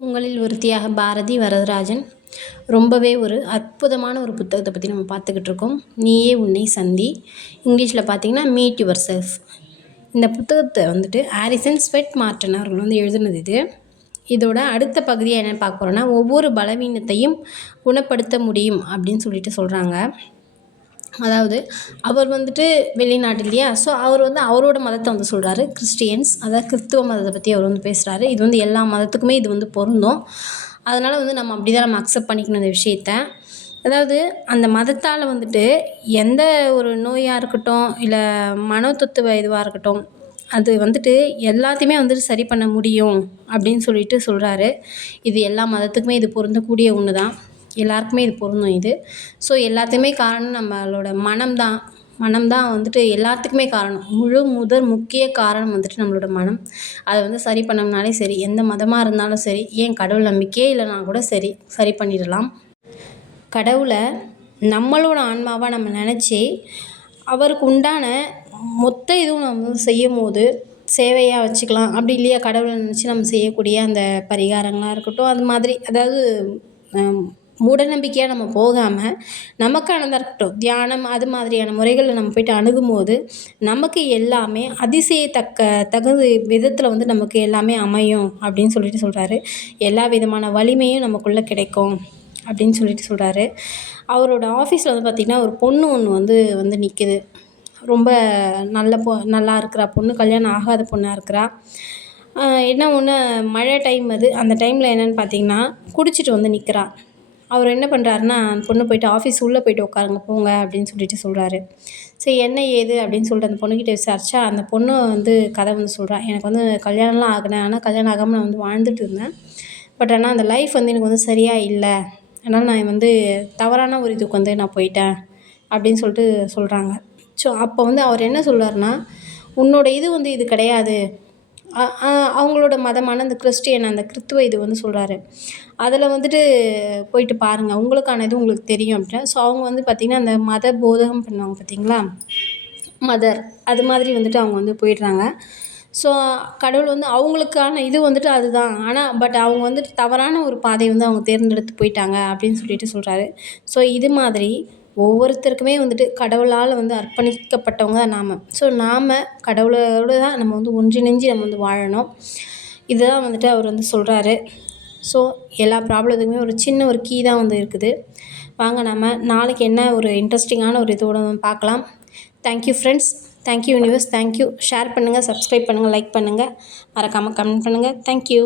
உங்களில் ஒருத்தியாக பாரதி வரதராஜன். ரொம்பவே ஒரு அற்புதமான ஒரு புத்தகத்தை பற்றி நம்ம பார்த்துக்கிட்டு இருக்கோம். நீயே உன்னை சந்தி. இங்கிலீஷில் பார்த்தீங்கன்னா மீட் யுவர் செல்ஃப் இந்த புத்தகத்தை வந்துட்டு ஆரிசன் ஸ்வெட் மார்டன் அவர்கள் வந்து எழுதுனது இது. இதோட அடுத்த பகுதியாக என்னென்னு பார்க்க போகிறோன்னா ஒவ்வொரு பலவீனத்தையும் குணப்படுத்த முடியும் அப்படின்னு சொல்லிட்டு சொல்கிறாங்க அதாவது அவர் வந்துட்டு வெளிநாட்டு இல்லையா ஸோ அவர் வந்து அவரோட மதத்தை வந்து சொல்கிறாரு கிறிஸ்டியன்ஸ் அதாவது கிறிஸ்துவ மதத்தை பற்றி அவர் வந்து பேசுகிறாரு இது வந்து எல்லா மதத்துக்குமே இது வந்து பொருந்தும். அதனால் வந்து நம்ம அப்படி தான் நம்ம அக்செப்ட் பண்ணிக்கணும் இந்த விஷயத்த. அதாவது அந்த மதத்தால் வந்துட்டு எந்த ஒரு நோயாக இருக்கட்டும் இல்லை மனோதத்துவ இதுவாக இருக்கட்டும் அது வந்துட்டு எல்லாத்தையுமே வந்துட்டு சரி பண்ண முடியும் அப்படின்னு சொல்லிட்டு சொல்கிறாரு இது எல்லா மதத்துக்குமே இது பொருந்தக்கூடிய ஒன்று தான் எல்லாருக்குமே இது பொருந்தும் இது. ஸோ எல்லாத்துக்குமே காரணம் நம்மளோட மனம் தான் மனம் தான் வந்துட்டு எல்லாத்துக்குமே காரணம். முழு முதல் முக்கிய காரணம் வந்துட்டு நம்மளோட மனம். அதை வந்து சரி பண்ணோம்னாலே சரி. எந்த மதமாக இருந்தாலும் சரி. ஏன் கடவுள் நம்பிக்கையே இல்லைனா கூட சரி. சரி பண்ணிடலாம். கடவுளை நம்மளோட ஆன்மாவாக நம்ம நினச்சி அவருக்கு உண்டான மொத்த இதுவும் நம்ம செய்யும் போது சேவையாக வச்சுக்கலாம். அப்படி இல்லையா? கடவுளை நினச்சி நம்ம செய்யக்கூடிய அந்த பரிகாரங்களாக இருக்கட்டும் அது மாதிரி. அதாவது மூடநம்பிக்கையாக நம்ம போகாமல் நமக்கானதாக இருக்கட்டும். தியானம் அது மாதிரியான முறைகளில் நம்ம போய்ட்டு அணுகும்போது நமக்கு எல்லாமே அதிசயத்தக்க தகுந்த விதத்தில் வந்து நமக்கு எல்லாமே அமையும் அப்படின்னு சொல்லிட்டு சொல்கிறாரு எல்லா விதமான வலிமையும் நமக்குள்ளே கிடைக்கும் அப்படின்னு சொல்லிட்டு சொல்கிறாரு அவரோட ஆஃபீஸில் வந்து பார்த்திங்கன்னா ஒரு பொண்ணு ஒன்று வந்து வந்து நிற்கிது ரொம்ப நல்ல பொ நல்லா இருக்கிறா பொண்ணு. கல்யாணம் ஆகாத பொண்ணாக இருக்கிறா. என்ன ஒன்று மழை டைம் அது. அந்த டைமில் என்னென்னு பார்த்தீங்கன்னா குடிச்சிட்டு வந்து நிற்கிறா அவர் என்ன பண்ணுறாருன்னா அந்த பொண்ணு போயிட்டு ஆஃபீஸ் உள்ளே போய்ட்டு உட்காருங்க போங்க அப்படின்னு சொல்லிட்டு சொல்கிறாரு சரி என்ன ஏது அப்படின்னு சொல்லிட்டு அந்த பொண்ணுக்கிட்ட விசாரிச்சா அந்த பொண்ணு வந்து கதை வந்து சொல்கிறா எனக்கு வந்து கல்யாணம்லாம் ஆகினேன் ஆனால் கல்யாணம் ஆகாமல் நான் வந்து வாழ்ந்துட்டு இருந்தேன். பட் ஆனால் அந்த லைஃப் வந்து எனக்கு வந்து சரியாக இல்லை. அதனால் நான் வந்து தவறான ஒரு இதுக்கு வந்து நான் போயிட்டேன் அப்படின்னு சொல்லிட்டு சொல்கிறாங்க ஸோ அப்போ வந்து அவர் என்ன சொல்கிறாருன்னா உன்னோட இது வந்து இது கிடையாது. அவங்களோட மதமான அந்த கிறிஸ்டியன் அந்த கிறித்துவ இது வந்து சொல்கிறாரு அதில் வந்துட்டு போயிட்டு பாருங்கள் உங்களுக்கான இது உங்களுக்கு தெரியும் அப்படின்னா ஸோ அவங்க வந்து பார்த்திங்கன்னா அந்த மத போதகம் பண்ணுவாங்க பார்த்தீங்களா மதர் அது மாதிரி வந்துட்டு அவங்க வந்து போயிடுறாங்க. ஸோ கடவுள் வந்து அவங்களுக்கான இது வந்துட்டு அதுதான். ஆனால் பட் அவங்க வந்துட்டு தவறான ஒரு பாதையை வந்து அவங்க தேர்ந்தெடுத்து போயிட்டாங்க அப்படின்னு சொல்லிட்டு சொல்கிறாரு ஸோ இது மாதிரி ஒவ்வொருத்தருக்குமே வந்துட்டு கடவுளால் வந்து அர்ப்பணிக்கப்பட்டவங்க தான் நாம். ஸோ நாம் கடவுளோடு தான் நம்ம வந்து ஒன்றிணைஞ்சு நம்ம வந்து வாழணும். இதுதான் வந்துட்டு அவர் வந்து சொல்கிறாரு ஸோ எல்லா ப்ராப்ளத்துக்குமே ஒரு சின்ன ஒரு கீ தான் வந்து இருக்குது. வாங்க நம்ம நாளைக்கு என்ன ஒரு இன்ட்ரெஸ்டிங்கான ஒரு இதோட பார்க்கலாம். Thank you friends thank you universe thank you share பண்ணுங்கள் சப்ஸ்கிரைப் பண்ணுங்கள் லைக் பண்ணுங்கள் மறக்காமல் கமெண்ட் பண்ணுங்கள் தேங்க்யூ